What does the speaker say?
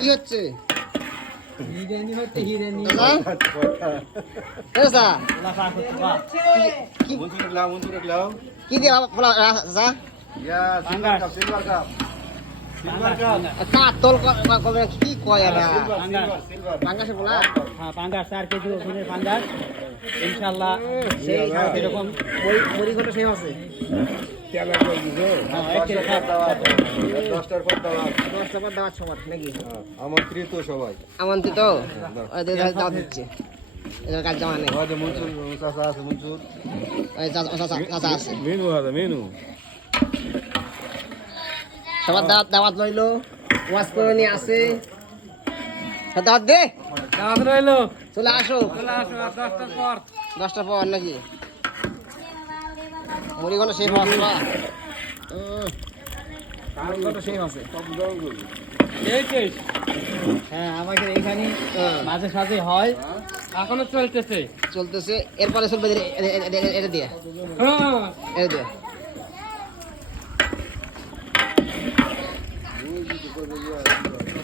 কি হচ্ছে? কি দিয়ে কাতল কি কয় এরা? পাঙ্গাসে বলা পাঙ্গাস 4 কেজি ওজনের পাঙ্গাস ইনশাআল্লাহ এরকম মুড়ি ঘন্টা সেই আছে। 10টার পর দাওয়াত সবার নাকি? আমন্ত্রিত সবাই। আমন্ত্রিত দাওয়াত দিচ্ছে। এদের কাজ জমা নেই। মনসুর চাচা আছে, মনসুর চাচা আছে। মেনু সবার দাওয়াত লইলো, ওয়াজ করে নিয়ে আসে। দাওয়াত দে, দাওয়াত রইলো, চলে আসো 10টার পর নাকি? মুড়িঘণ্টা সেম আছে না? মুড়িঘণ্টা সেম আছে। হ্যাঁ আমাদের এইখানে মাঝে সাঝে হয়, এখনো চলতেছে। এরপরে চলবে এটা দিয়ে, এটা দিয়ে।